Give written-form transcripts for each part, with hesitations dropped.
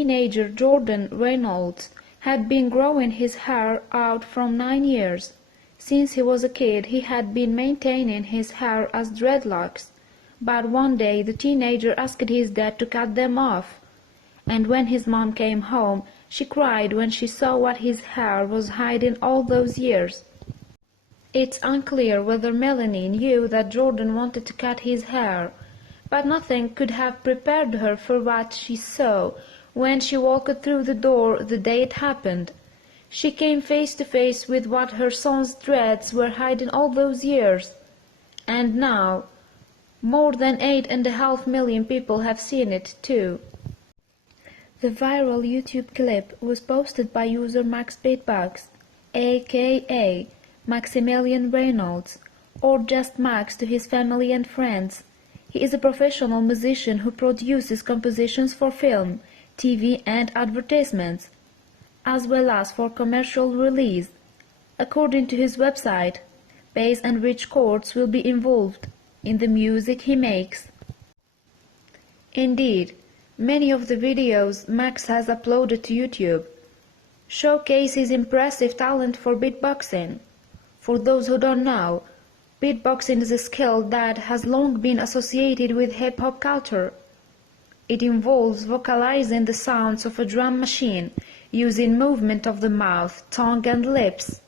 teenager Jordan Reynolds had been growing his hair out from 9 years. Since he was a kid, he had been maintaining his hair as dreadlocks, but one day the teenager asked his dad to cut them off, and when his mom came home, she cried when she saw what his hair was hiding all those years. It's unclear whether Melanie knew that Jordan wanted to cut his hair, but nothing could have prepared her for what she saw when she walked through the door the day it happened. She came face to face with what her son's dreads were hiding all those years. And now, more than 8.5 million people have seen it too. The viral YouTube clip was posted by user Max Beatbox, aka Maximilian Reynolds, or just Max to his family and friends. He is a professional musician who produces compositions for film, TV and advertisements, as well as for commercial release. According to his website, bass and rich chords will be involved in the music he makes. Indeed, many of the videos Max has uploaded to YouTube showcase his impressive talent for beatboxing. For those who don't know, beatboxing is a skill that has long been associated with hip-hop culture. It involves vocalizing the sounds of a drum machine using movement of the mouth, tongue and lips.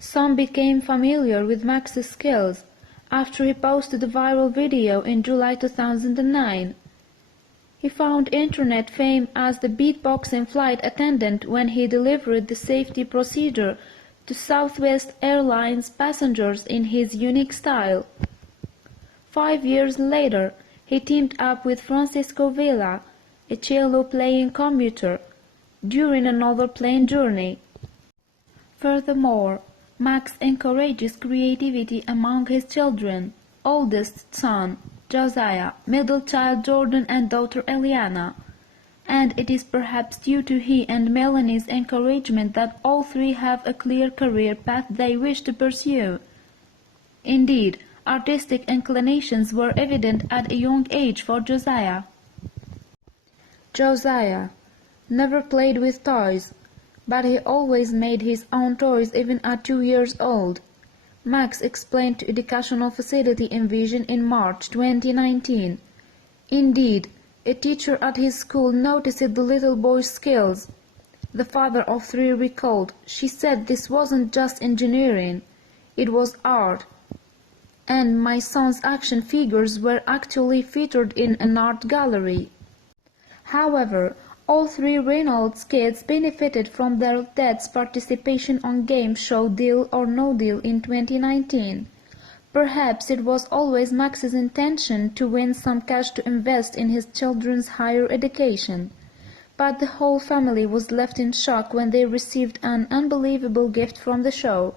Some became familiar with Max's skills after he posted a viral video in July 2009. He found internet fame as the beatboxing flight attendant when he delivered the safety procedure to Southwest Airlines passengers in his unique style. 5 years later, he teamed up with Francisco Villa, a cello-playing commuter, during another plane journey. Furthermore, Max encourages creativity among his children, oldest son Josiah, middle child Jordan and daughter Eliana, and it is perhaps due to he and Melanie's encouragement that all three have a clear career path they wish to pursue. Indeed, artistic inclinations were evident at a young age for Josiah. Josiah never played with toys, but he always made his own toys even at 2 years old. Max explained to Educational Facility Envision in March 2019. Indeed, a teacher at his school noticed the little boy's skills. The father of 3 recalled, "She said this wasn't just engineering, it was art. And my son's action figures were actually featured in an art gallery." However, all 3 Reynolds kids benefited from their dad's participation on game show Deal or No Deal in 2019. Perhaps it was always Max's intention to win some cash to invest in his children's higher education. But the whole family was left in shock when they received an unbelievable gift from the show.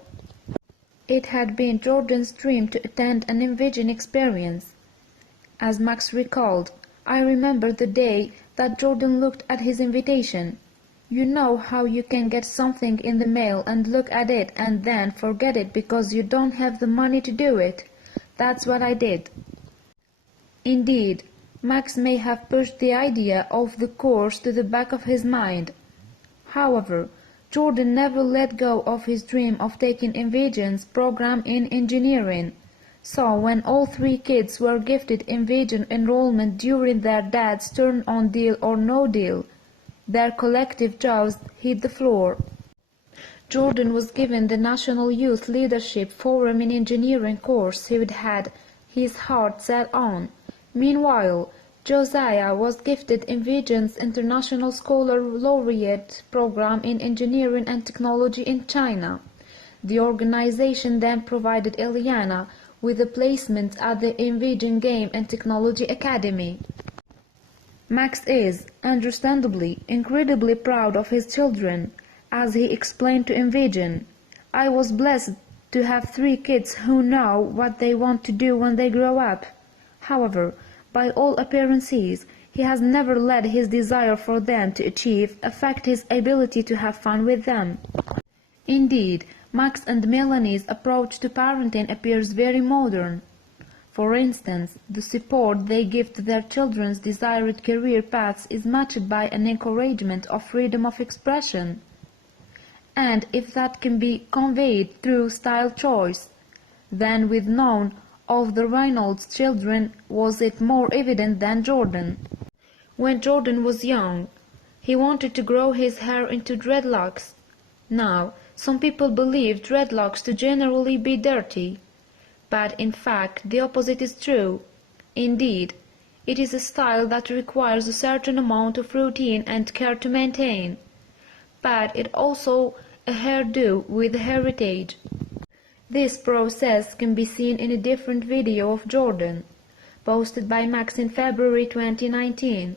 It had been Jordan's dream to attend an Envision experience. As Max recalled, "I remember the day that Jordan looked at his invitation. You know how you can get something in the mail and look at it and then forget it because you don't have the money to do it. That's what I did." Indeed, Max may have pushed the idea of the course to the back of his mind. However, Jordan never let go of his dream of taking Envision's program in engineering. So when all 3 kids were gifted Envision enrollment during their dad's turn on Deal or No Deal, their collective jaws hit the floor. Jordan was given the National Youth Leadership Forum in Engineering course he would had his heart set on. Meanwhile, Josiah was gifted Envision's International Scholar Laureate program in Engineering and Technology in China. The organization then provided Eliana with a placement at the Envision Game and Technology Academy. Max is, understandably, incredibly proud of his children, as he explained to Envision, "I was blessed to have 3 kids who know what they want to do when they grow up." However, by all appearances, he has never let his desire for them to achieve affect his ability to have fun with them. Indeed, Max and Melanie's approach to parenting appears very modern. For instance, the support they give to their children's desired career paths is matched by an encouragement of freedom of expression. And if that can be conveyed through style choice, then with none of the Reynolds children was it more evident than Jordan. When Jordan was young, he wanted to grow his hair into dreadlocks. Now, some people believe dreadlocks to generally be dirty. But in fact, the opposite is true. Indeed, it is a style that requires a certain amount of routine and care to maintain. But it also a hairdo with heritage. This process can be seen in a different video of Jordan, posted by Max in February 2019.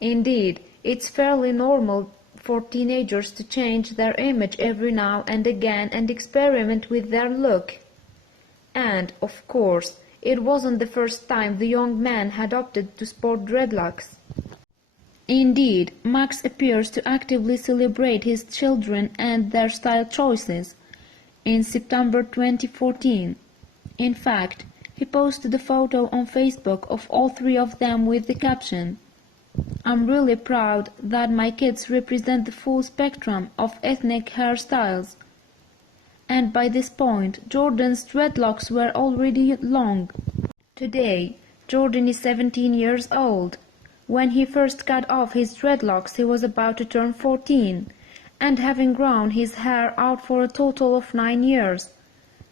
Indeed, it's fairly normal for teenagers to change their image every now and again and experiment with their look. And, of course, it wasn't the first time the young man had opted to sport dreadlocks. Indeed, Max appears to actively celebrate his children and their style choices. In September 2014, in fact, he posted a photo on Facebook of all three of them with the caption, "I'm really proud that my kids represent the full spectrum of ethnic hairstyles." And by this point, Jordan's dreadlocks were already long. Today, Jordan is 17 years old. When he first cut off his dreadlocks, he was about to turn 14, and having grown his hair out for a total of 9 years.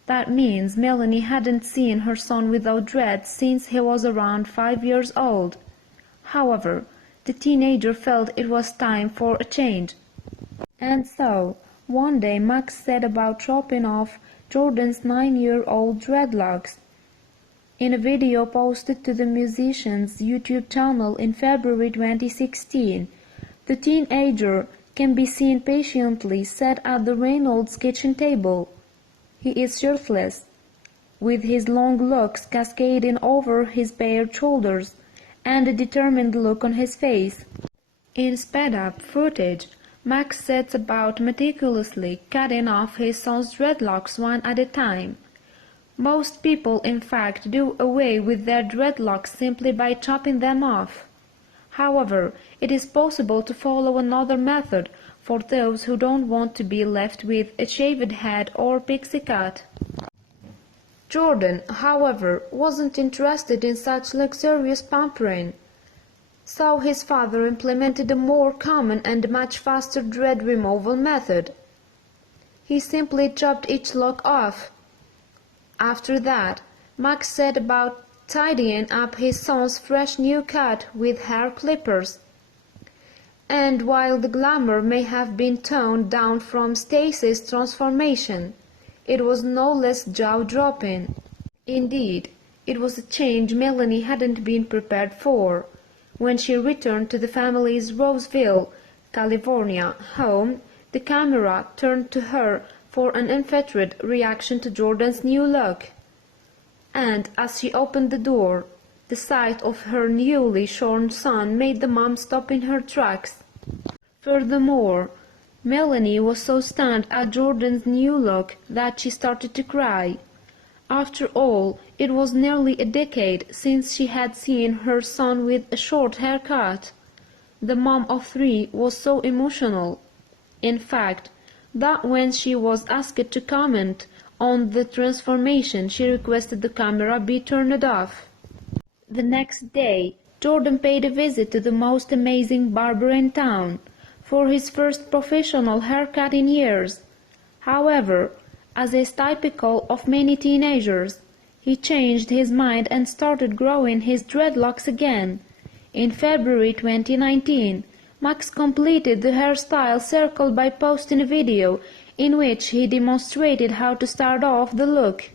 That means Melanie hadn't seen her son without dreads since he was around 5 years old. However, the teenager felt it was time for a change. And so, one day Max said about chopping off Jordan's 9-year-old dreadlocks. In a video posted to the musician's YouTube channel in February 2016, the teenager can be seen patiently sat at the Reynolds kitchen table. He is shirtless, with his long locks cascading over his bare shoulders, and a determined look on his face. In sped-up footage, Max sets about meticulously cutting off his son's dreadlocks one at a time. Most people, in fact, do away with their dreadlocks simply by chopping them off. However, it is possible to follow another method for those who don't want to be left with a shaved head or pixie cut. Jordan, however, wasn't interested in such luxurious pampering, so his father implemented a more common and much faster dread removal method. He simply chopped each lock off. After that, Max set about tidying up his son's fresh new cut with hair clippers. And while the glamour may have been toned down from Stacy's transformation, it was no less jaw-dropping. Indeed, it was a change Melanie hadn't been prepared for. When she returned to the family's Roseville, California home, the camera turned to her for an unfettered reaction to Jordan's new look. And as she opened the door, the sight of her newly shorn son made the mom stop in her tracks. Furthermore, Melanie was so stunned at Jordan's new look that she started to cry. After all, it was nearly a decade since she had seen her son with a short haircut. The mom of 3 was so emotional, in fact, that when she was asked to comment on the transformation, she requested the camera be turned off. The next day, Jordan paid a visit to the most amazing barber in town for his first professional haircut in years. However, as is typical of many teenagers, he changed his mind and started growing his dreadlocks again. In February 2019, Max completed the hairstyle circle by posting a video in which he demonstrated how to start off the look.